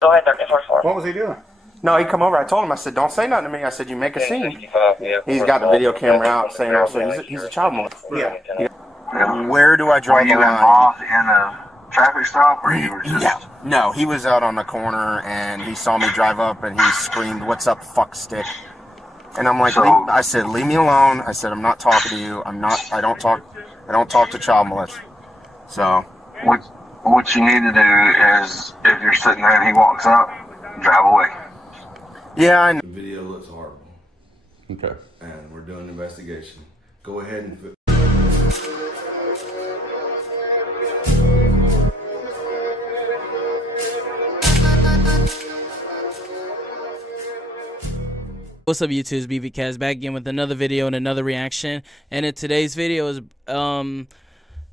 Go ahead, 1344. What was he doing? No, he come over. I told him, I said, don't say nothing to me. I said, you make a scene. He's got the video camera out saying also he's a child molester. Yeah. Where do I draw the line? Were you involved in a traffic stop, or you were just... Yeah. No, he was out on the corner, and he saw me drive up, and he screamed, "What's up, fuck stick?" And I'm like, I said, leave me alone. I said, I'm not talking to you. I don't talk to child molesters. So. What you need to do is, if you're sitting there and he walks up, drive away. Yeah, I know. The video looks horrible. Okay. And we're doing an investigation. Go ahead and... What's up, YouTube? It's BBcast back again with another video and another reaction. And in today's video is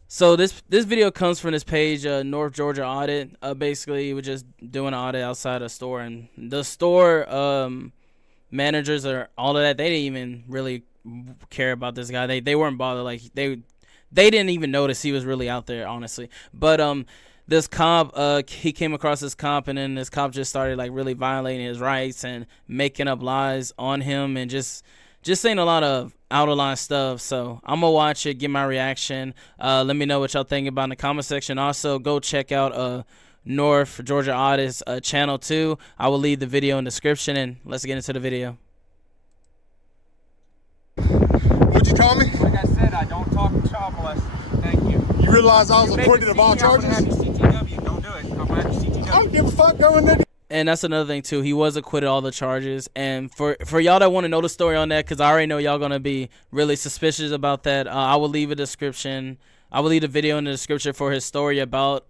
so this video comes from this page, North Georgia Audit. Basically, we're just doing an audit outside a store, and the store managers or all of that, they didn't even really care about this guy. They weren't bothered. Like they didn't even notice he was really out there, honestly. But this cop, he came across this cop, and then this cop just started like really violating his rights and making up lies on him and just saying a lot of out of line stuff. So I'm gonna watch it, give my reaction. Let me know what y'all think about in the comment section. Also, go check out North Georgia Audit's channel too. I will leave the video in the description, and let's get into the video. What'd you call me? Like I said, I don't talk to child molesters. Thank you. You realize I was acquitted of all charges? I'm gonna have you CTW. Don't do it. I'm gonna have you CTW. I don't give a fuck going there. And that's another thing too. He was acquitted of all the charges. And for y'all that want to know the story on that, because I already know y'all gonna be really suspicious about that, I will leave a description. I will leave the video in the description for his story about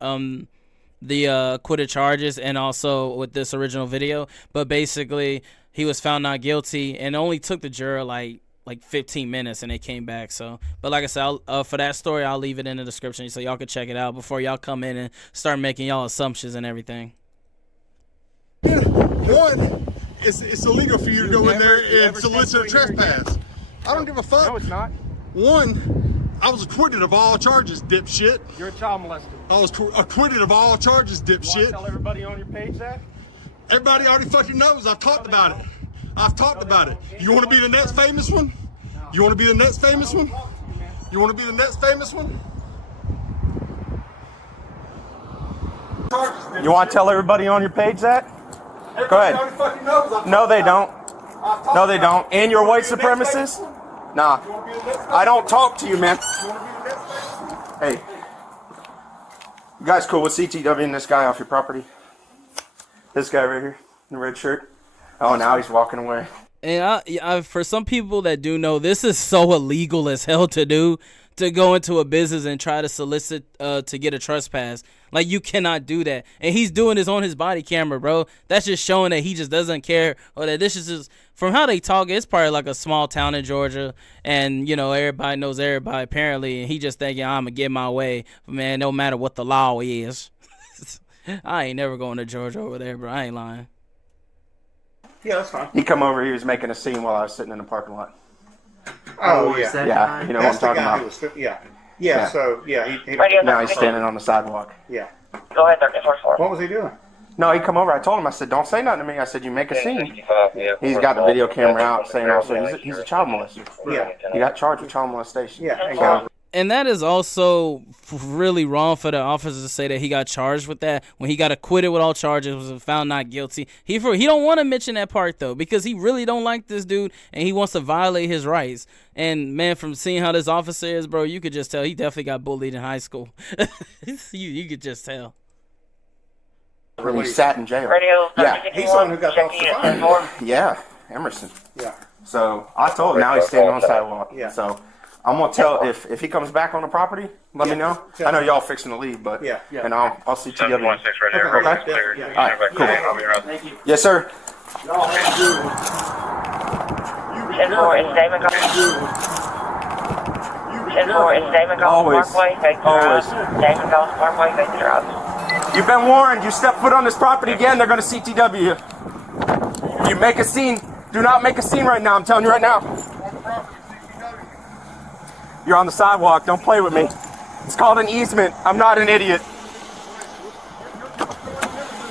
the acquitted charges and also with this original video. But basically, he was found not guilty, and it only took the juror like 15 minutes, and they came back. So, but like I said, for that story, I'll leave it in the description so y'all can check it out before y'all come in and start making y'all assumptions and everything. One, it's illegal for you to go in there and solicit a trespass. I don't give a fuck. No, it's not. One, I was acquitted of all charges, dipshit. You're a child molester. I was acquitted of all charges, You want to dipshit. tell everybody on your page that? Everybody already fucking knows. I've talked about it. I've talked about it. You want to be the next famous one? You want to be the next famous one? You want to be the next famous one? You want to tell everybody on your page that? Go ahead. No, they don't. No, they don't. And you're a white supremacist? Nah. I don't talk to you, man. Hey. You guys cool with CTW and this guy off your property? This guy right here in the red shirt? Oh, now he's walking away. And for some people that do know, this is so illegal as hell to do, to go into a business and try to solicit to get a trespass. Like, you cannot do that. And he's doing this on his body camera, bro. That's just showing that he just doesn't care, or that this is just, from how they talk, it's probably like a small town in Georgia, and, you know, everybody knows everybody, apparently, and he just thinking, I'm going to get my way. But, man, no matter what the law is. I ain't never going to Georgia over there, bro. I ain't lying. Yeah, that's fine. He come over, he was making a scene while I was sitting in the parking lot. Oh, yeah. Yeah, you know what I'm talking about. Yeah, so, yeah. Now he's standing on the sidewalk. Yeah. Go ahead, 1344. What was he doing? No, he come over. I told him, I said, don't say nothing to me. I said, you make a scene. He's got the video camera out saying also he's a child molester. Yeah. He got charged with child molestation. Yeah. And that is also really wrong for the officer to say that he got charged with that when he got acquitted with all charges, was found not guilty. He don't want to mention that part, though, because he really don't like this dude and he wants to violate his rights. And, man, from seeing how this officer is, bro, you could just tell he definitely got bullied in high school. you could just tell. When he sat in jail. Yeah. He's the one who got off the Yeah, Emerson. Yeah. So I told him, now he's standing on the sidewalk. Yeah. So I'm gonna tell if he comes back on the property, let me know. I know y'all fixing to leave, but and I'll see TW. Right there. Okay. Yeah. All right. Cool. I'll be around. Thank you. Yes, sir. And for it's David Always. Parkway, face the Always. David Goss Parkway, face the drive. You've been warned. You step foot on this property again, they're gonna CTW you. You make a scene. Do not make a scene right now. I'm telling you right now. You're on the sidewalk. Don't play with me. It's called an easement. I'm not an idiot.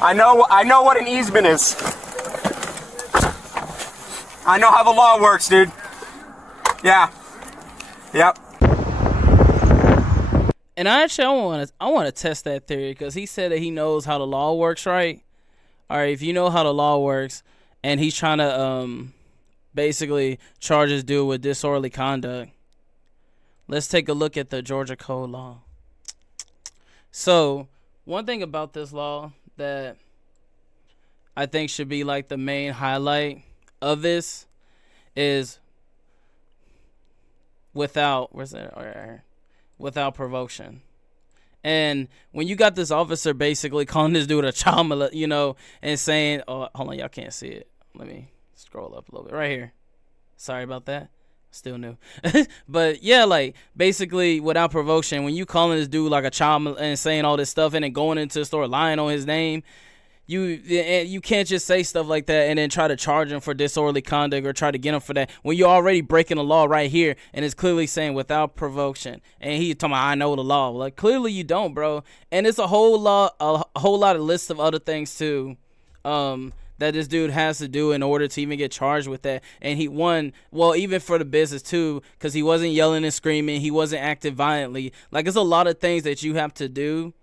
I know what an easement is. I know how the law works, dude. Yeah. Yep. And I want to test that theory because he said that he knows how the law works, right? All right, if you know how the law works, and he's trying to basically charge this dude with disorderly conduct, let's take a look at the Georgia Code law. So, one thing about this law that I think should be like the main highlight of this is without provocation. And when you got this officer basically calling this dude a child molester, you know, and saying, oh, hold on, y'all can't see it. Let me scroll up a little bit right here. Sorry about that. Still new. But yeah, like basically without provocation, when you calling this dude like a child and saying all this stuff and then going into the store lying on his name, you can't just say stuff like that and then try to charge him for disorderly conduct or try to get him for that when you're already breaking the law right here and it's clearly saying without provocation. And he's talking about, I know the law. Like clearly you don't, bro. And it's a whole lot of lists of other things too that this dude has to do in order to even get charged with that. And he won, well, even for the business too, because he wasn't yelling and screaming, he wasn't acting violently. Like it's a lot of things that you have to do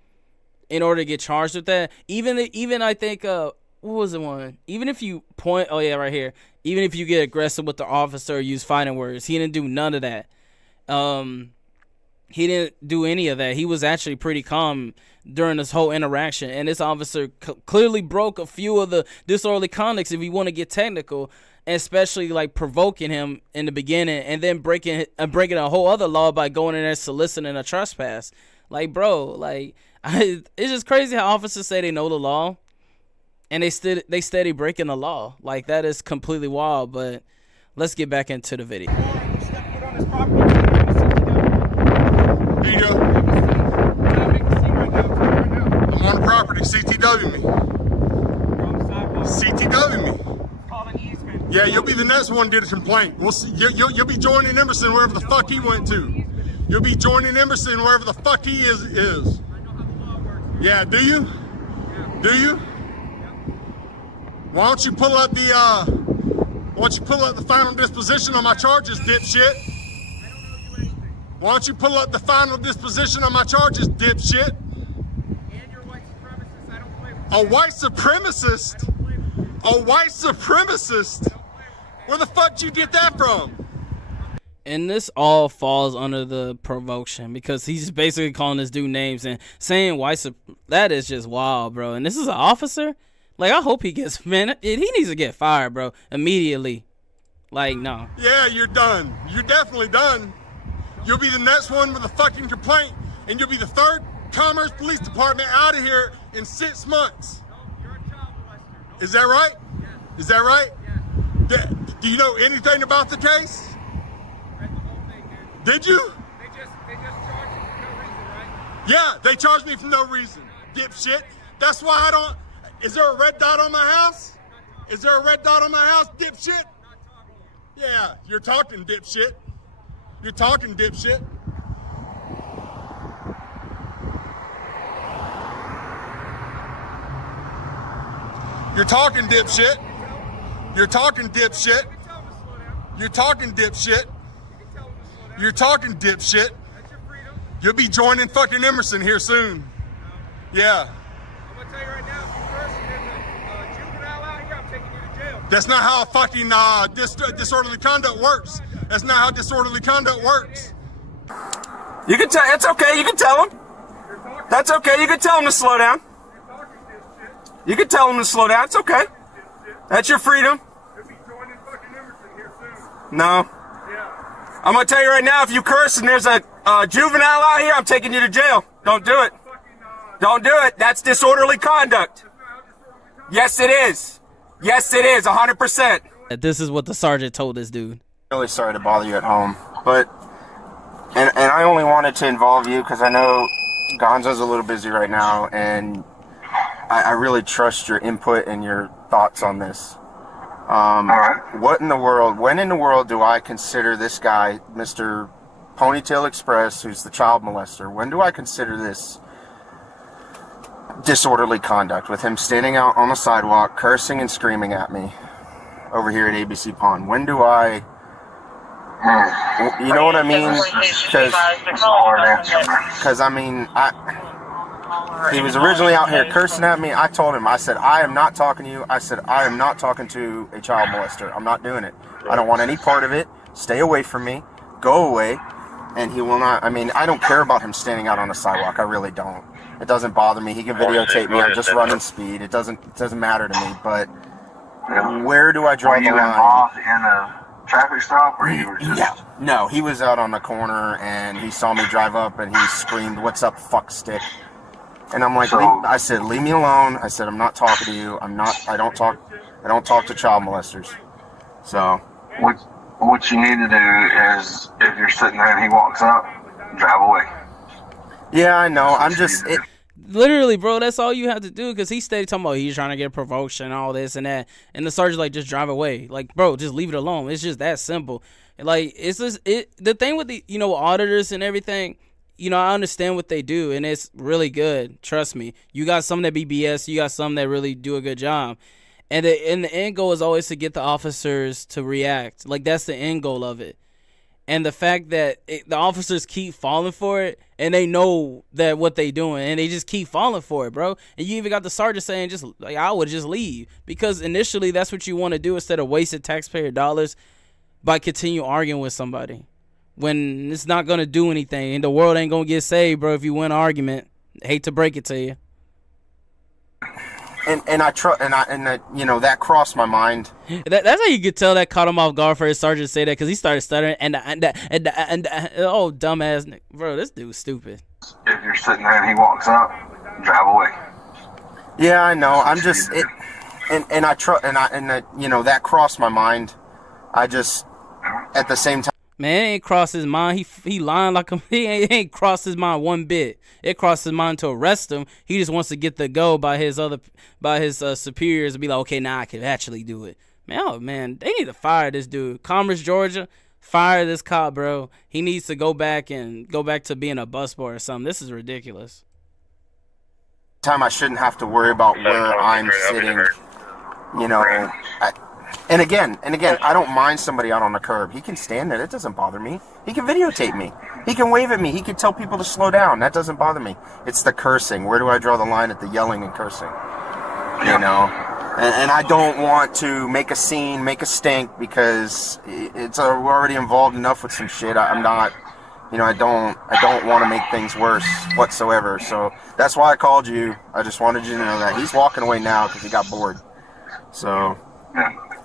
in order to get charged with that. Even I think what was the one? Even if you point, oh yeah, right here. Even if you get aggressive with the officer or use fighting words, he didn't do none of that. He didn't do any of that. He was actually pretty calm during this whole interaction. And this officer clearly broke a few of the disorderly conducts if you want to get technical, especially like provoking him in the beginning and then breaking a whole other law by going in there soliciting a trespass. Like, bro, like it's just crazy how officers say they know the law and they steady breaking the law. Like that is completely wild. But let's get back into the video. Here you go. I'm on the property. CTW me. CTW me. Yeah, you'll be the next one to get a complaint. We'll see. You'll be joining Emerson wherever the fuck he went to. You'll be joining Emerson wherever the fuck he is. Yeah, do you? Do you? Why don't you pull up the final disposition on my charges, dipshit? Why don't you pull up the final disposition on my charges, dipshit? And you're a white supremacist. I don't play with you. A white supremacist? A white supremacist? Where the fuck did you get that from? And this all falls under the provocation because he's basically calling this dude names and saying that is just wild, bro. And this is an officer? Like, I hope he gets, man, he needs to get fired, bro, immediately. Like, no. Yeah, you're done. You're definitely done. You'll be the next one with a fucking complaint, and you'll be the third Commerce Police Department out of here in 6 months. No, you're a child molester. No. Is that right? Yes. Is that right? Yes. Do you know anything about the case? Read the whole thing, dude. Did you? They just charged you for no reason, right? Yeah, they charged me for no reason, dipshit. That's why I don't. Is there a red dot on my house? Is there a red dot on my house, dipshit? Yeah, you're talking, dipshit. You're talking, dipshit. You're talking, dipshit. You're talking, dipshit. You're talking, dipshit. You're talking, dipshit. You'll be joining fucking Emerson here soon. Yeah. I'm gonna tell you right now, if you curse and there's a juvenile out here, I'm taking you to jail. That's not how fucking disorderly conduct works. That's not how disorderly conduct works. You can tell. It's okay. You can tell him. That's okay. You can tell him to slow down. You can tell him to slow down. It's okay. That's your freedom. No. I'm gonna tell you right now, if you curse and there's a juvenile out here, I'm taking you to jail. Don't do it. Don't do it. That's disorderly conduct. Yes, it is. Yes, it is. 100%. This is what the sergeant told this dude. Really sorry to bother you at home, but and I only wanted to involve you because I know Gonzo's a little busy right now, and I really trust your input and your thoughts on this. What in the world, when in the world do I consider this guy, Mr. Ponytail Express, who's the child molester, when do I consider this disorderly conduct with him standing out on the sidewalk, cursing and screaming at me over here at ABC Pond. When do I, you know what I mean? Because I mean, he was originally out here cursing at me. I told him, I said, I am not talking to you. I said, I am not talking to a child molester. I'm not doing it. I don't want any part of it. Stay away from me. Go away. And he will not. I mean, I don't care about him standing out on the sidewalk. I really don't. It doesn't bother me. He can videotape me. I'm just running speed. It doesn't matter to me. But where do I draw the line? Were you involved in a traffic stop, or you were just... Yeah. No, he was out on the corner, and he saw me drive up, and he screamed, "What's up, fuck stick?" And I'm like, I said, "Leave me alone." I said, "I'm not talking to you. I don't talk to child molesters." So what you need to do is, if you're sitting there and he walks up, drive away. Yeah, I know. I'm just literally, bro, that's all you have to do, because he stayed talking about he's trying to get promotion and all this and that, and the sergeant's like, just drive away. Like, bro, just leave it alone. It's just that simple. Like, it's just the thing with the auditors and everything. I understand what they do, and it's really good. Trust me. You got some that be BS. You got some that really do a good job. And the end goal is always to get the officers to react. Like, that's the end goal of it. And the fact that the officers keep falling for it, and they know that what they doing, and they just keep falling for it, bro. And you even got the sergeant saying, just like, I would just leave. Because initially, that's what you want to do instead of wasting taxpayer dollars by continue arguing with somebody. When it's not going to do anything, and the world ain't going to get saved, bro, if you win an argument. I hate to break it to you. And that crossed my mind. That's how you could tell that caught him off guard for his sergeant to say that, because he started stuttering and oh, dumbass, bro, this dude's stupid. If you're sitting there and he walks up, drive away. Yeah, I know. I'm just that crossed my mind. I just, at the same time. Man, it ain't crossed his mind. He lying like he ain't crossed his mind one bit. It crossed his mind to arrest him. He just wants to get the go by his superiors and be like, okay, now I can actually do it. Man, they need to fire this dude. Commerce, Georgia, fire this cop, bro. He needs to go back to being a busboy or something. This is ridiculous. I shouldn't have to worry about where I'm sitting. And again, I don't mind somebody out on the curb. He can stand there. It doesn't bother me. He can videotape me. He can wave at me. He can tell people to slow down. That doesn't bother me. It's the cursing. Where do I draw the line at the yelling and cursing? And I don't want to make a scene, make a stink, because we're already involved enough with some shit. I'm not, I don't want to make things worse whatsoever. So that's why I called you. I just wanted you to know that. He's walking away now because he got bored. So...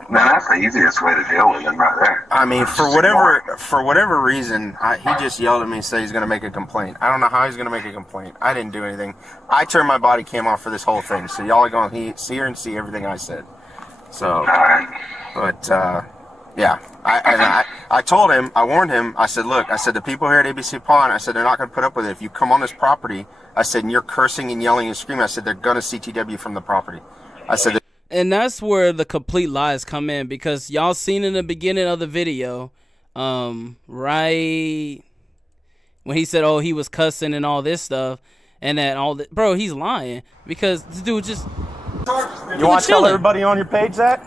Man, that's the easiest way to deal with him right there. I mean, for whatever reason, he just yelled at me and said he's going to make a complaint. I don't know how he's going to make a complaint. I didn't do anything. I turned my body cam off for this whole thing, so y'all are going to see her and see everything I said. So, but, yeah. I told him, I warned him, I said, look, I said, the people here at ABC Pond, I said, they're not going to put up with it. If you come on this property, I said, and you're cursing and yelling and screaming, I said, they're going to CTW from the property. I said... And that's where the complete lies come in, because y'all seen in the beginning of the video, right when he said, oh, he was cussing and all this stuff, and that all that, bro, he's lying, because this dude just... You want to tell everybody on your page that?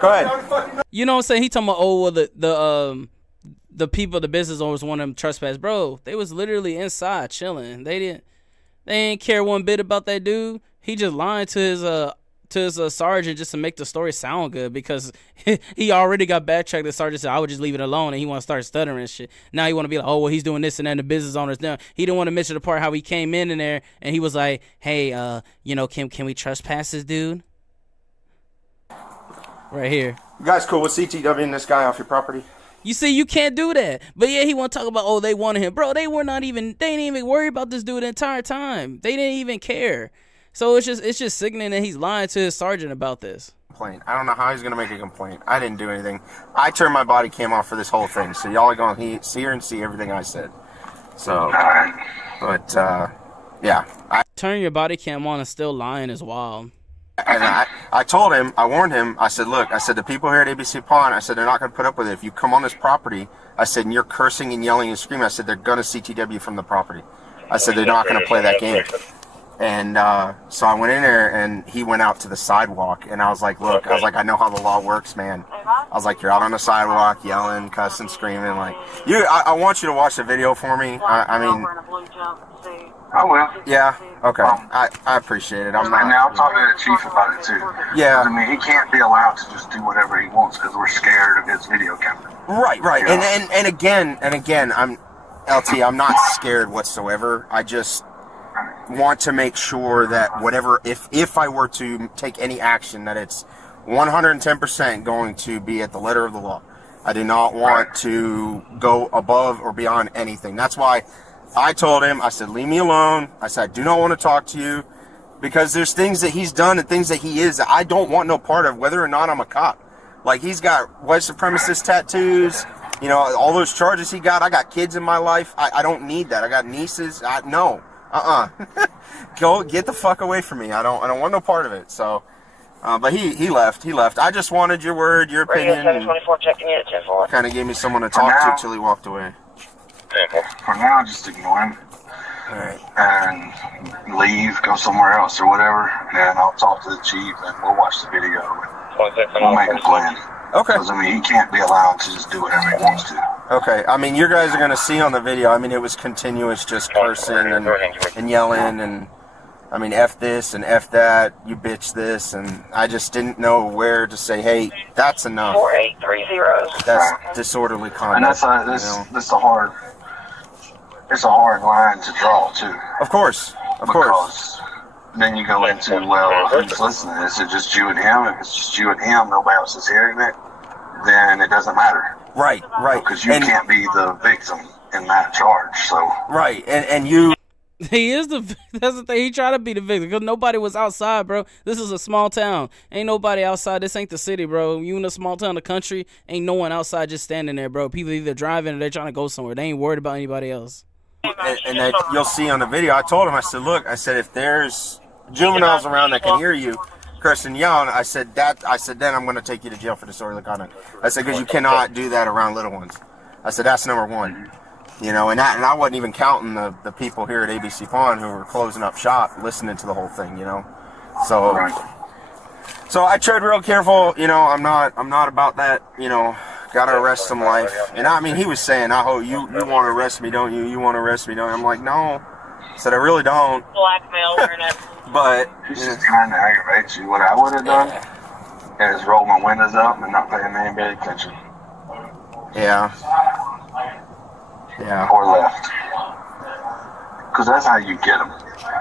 Go ahead. You know what I'm saying? He talking about, oh, well, the people, the business owners want him to trespass. Bro, they was literally inside chilling. They didn't care one bit about that dude. He just lying to his sergeant just to make the story sound good, because he already got backtracked. The sergeant said, I would just leave it alone, and he want to start stuttering and shit. Now he want to be like, oh, well, he's doing this and then the business owners down. He didn't want to mention the part how he came in there and he was like, hey, can we trespass this dude? Right here. You guys cool with CTWing this guy off your property? You see, you can't do that. But yeah, he want to talk about, oh, they wanted him. Bro, they didn't even worry about this dude the entire time. They didn't even care. So it's just sickening that he's lying to his sergeant about this. I don't know how he's going to make a complaint. I didn't do anything. I turned my body cam off for this whole thing, so y'all are going to see her and see everything I said. So, but, yeah. Turn your body cam on and still lying is wild. And I told him, I warned him, I said, look, I said, the people here at ABC Pond, I said, they're not going to put up with it. If you come on this property, I said, and you're cursing and yelling and screaming, I said, they're going to CTW from the property. I said, they're not going to play that game. And so I went in there, and he went out to the sidewalk, and I was like, look, I know how the law works, man. I was like, you're out on the sidewalk yelling, cussing, screaming. Like, I want you to watch the video for me. I mean, I will. yeah, okay. I appreciate it. I'm not. And now I'll talk to the chief about it too. Yeah. I mean, he can't be allowed to just do whatever he wants because we're scared of his video camera. Right. You know? And again, I'm I'm not scared whatsoever. I just want to make sure that whatever, if I were to take any action, that it's 110% going to be at the letter of the law. I do not want to go above or beyond anything. That's why I told him, I said, leave me alone. I said, I do not want to talk to you, because there's things that he's done and things that he is that I don't want no part of, whether or not I'm a cop. Like, he's got white supremacist tattoos, you know, all those charges he got. I got kids in my life. I don't need that. I got nieces. No. Go get the fuck away from me. I don't want no part of it. So, but he left. I just wanted your word, your opinion. 724, checking unit 10-4. Kind of gave me someone to talk to till he walked away. For now, just ignore him. Alright. And leave, go somewhere else or whatever, and I'll talk to the chief and we'll watch the video and we'll make a plan. Okay. Because, I mean, he can't be allowed to just do whatever he wants to. Okay. I mean, you guys are going to see on the video, I mean, it was continuous just cursing and yelling and, I mean, F this and F that, you bitch this, and I just didn't know where to say, hey, that's enough. 4830. That's disorderly conduct. And that's a hard... It's a hard line to draw, too. Of course. Because then you go into, well, who's listening? Is it just you and him? If it's just you and him, nobody else is hearing it, then it doesn't matter. Right. Because you can't be the victim in that charge, so... Right, and you... He is that's the thing. He tried to be the victim because nobody was outside, bro. This is a small town. Ain't nobody outside. This ain't the city, bro. You in a small town, the country, ain't no one outside just standing there, bro. People either driving or they're trying to go somewhere. They ain't worried about anybody else. And that you'll see on the video, I told him, I said, look, I said, if there's juveniles around that can hear you cursing, yelling, I said, then I'm going to take you to jail for disorderly conduct. I said, because you cannot do that around little ones. I said, that's number one. You know, and I wasn't even counting the people here at ABC Pawn who were closing up shop, listening to the whole thing, you know. So I tread real careful, you know. I'm not about that, you know. Got to arrest some life. And I mean, he was saying, I hope you want to arrest me, don't you? You want to arrest me, don't you? I'm like, no. I said, I really don't. Blackmail or whatever. But he's just trying to aggravate you. What I would have done is roll my windows up and not pay him any bit of attention. Yeah. Or left. Because that's how you get them.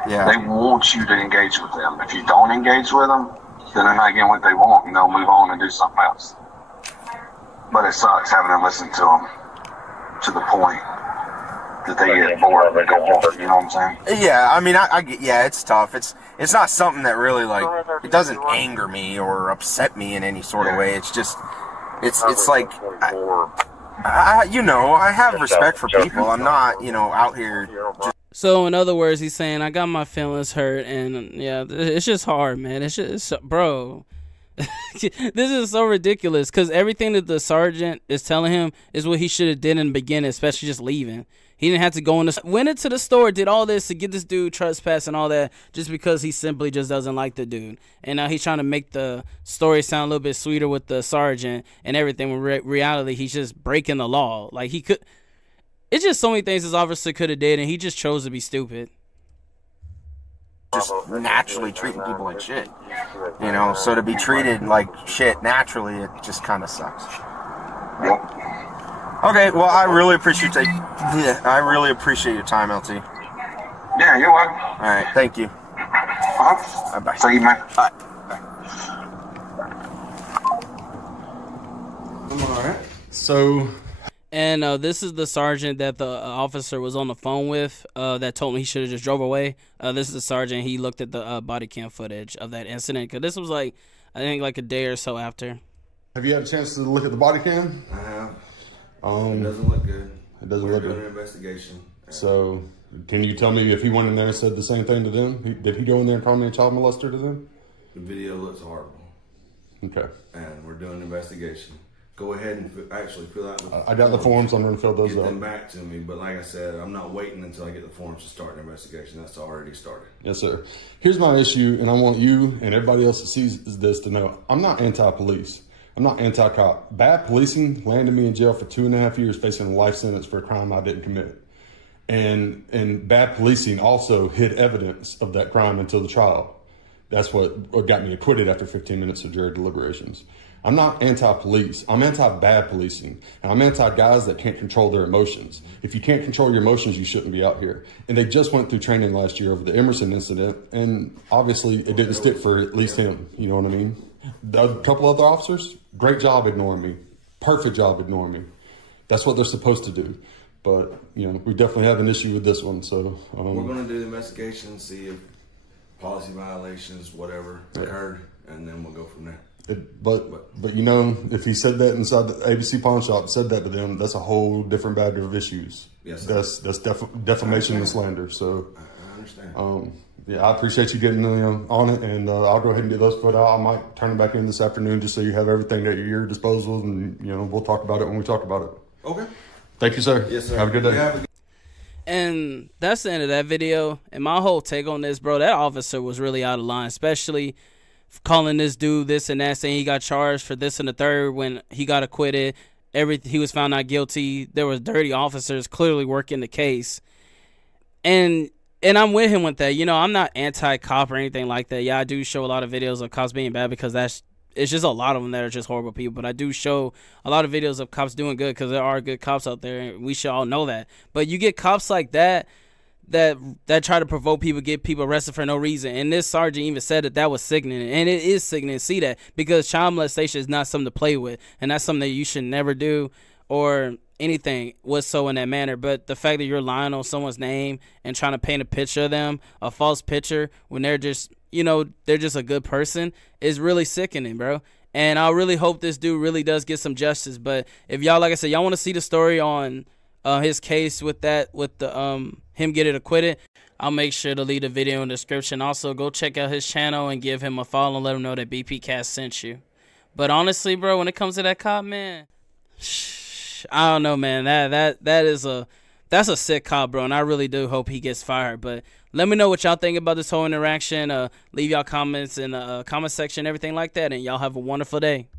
Yeah. They want you to engage with them. If you don't engage with them, then they're not getting what they want, and they'll move on and do something else. But it sucks having to listen to them to the point that they get bored and go off. You know what I'm saying? Yeah, I mean, yeah, it's tough. It's not something that really, like, it doesn't anger me or upset me in any sort of way. It's just, it's like, you know, I have respect for people. I'm not, you know, out here just... So, in other words, he's saying, I got my feelings hurt, and, yeah, it's just hard, man. It's just, bro... This is so ridiculous because everything that the sergeant is telling him is what he should have did in the beginning, especially just leaving. He didn't have to go went into the store, did all this to get this dude trespass and all that just because he simply just doesn't like the dude. And now he's trying to make the story sound a little bit sweeter with the sergeant and everything. When reality, he's just breaking the law. Like, he could... It's just so many things this officer could have did, and he just chose to be stupid. Just naturally treating people like shit, you know. So to be treated like shit naturally, it just kind of sucks. Okay, well, I really appreciate your time, LT. Yeah, you're welcome. All right, thank you. Bye. See you, man. Bye. All right. So. And this is the sergeant that the officer was on the phone with that told him he should have just drove away. This is the sergeant. He looked at the body cam footage of that incident. Because this was like, I think like a day or so after. Have you had a chance to look at the body cam? I have. It doesn't look good. It doesn't look good. We're doing an investigation. So, can you tell me if he went in there and said the same thing to them? Did he go in there and call me a child molester to them? The video looks horrible. Okay. And we're doing an investigation. go ahead and actually fill out the I got the forms. I'm going to fill those get out. them back to me. But like I said, I'm not waiting until I get the forms to start the investigation. That's already started. Yes, sir. Here's my issue, and I want you and everybody else that sees this to know. I'm not anti-police. I'm not anti-cop. Bad policing landed me in jail for 2.5 years facing a life sentence for a crime I didn't commit. And bad policing also hid evidence of that crime until the trial. That's what got me acquitted after 15 minutes of jury deliberations. I'm not anti-police. I'm anti-bad policing. And I'm anti-guys that can't control their emotions. If you can't control your emotions, you shouldn't be out here. And they just went through training last year over the Emerson incident. And obviously, it didn't stick for at least him. You know what I mean? A couple other officers, great job ignoring me. Perfect job ignoring me. That's what they're supposed to do. But, you know, we definitely have an issue with this one. So we're going to do the investigation, see if policy violations, whatever, occurred, and then we'll go from there. But you know, if he said that inside the ABC pawn shop, said that to them, that's a whole different bag of issues. Yes, that's defamation and slander. So I understand. Yeah, I appreciate you getting on it, and I'll go ahead and get those put out. I might turn it back in this afternoon just so you have everything at your disposal, and you know, we'll talk about it when we talk about it. Okay. Thank you, sir. Yes, sir. Have a good day. And that's the end of that video. And my whole take on this, bro, that officer was really out of line, especially calling this dude this and that, saying he got charged for this and the third when he got acquitted. He was found not guilty. There was dirty officers clearly working the case. And I'm with him with that. You know, I'm not anti-cop or anything like that. Yeah, I do show a lot of videos of cops being bad because it's just a lot of them that are just horrible people. But I do show a lot of videos of cops doing good because there are good cops out there, and we should all know that. But you get cops like that try to provoke people, get people arrested for no reason. And this sergeant even said that was sickening. And it is sickening to see that, because child molestation is not something to play with. And that's something that you should never do, or anything was so in that manner. But the fact that you're lying on someone's name and trying to paint a picture of them, a false picture, when they're just, you know, they're just a good person, is really sickening, bro. And I really hope this dude really does get some justice. But if y'all, like I said, y'all want to see the story on his case with him getting acquitted, I'll make sure to leave the video in the description. Also, go check out his channel and give him a follow and let him know that BPcast sent you. But honestly, bro, when it comes to that cop, man, I don't know, man. That's a sick cop, bro, and I really do hope he gets fired. But let me know what y'all think about this whole interaction. Leave y'all comments in the comment section, everything like that, and y'all have a wonderful day.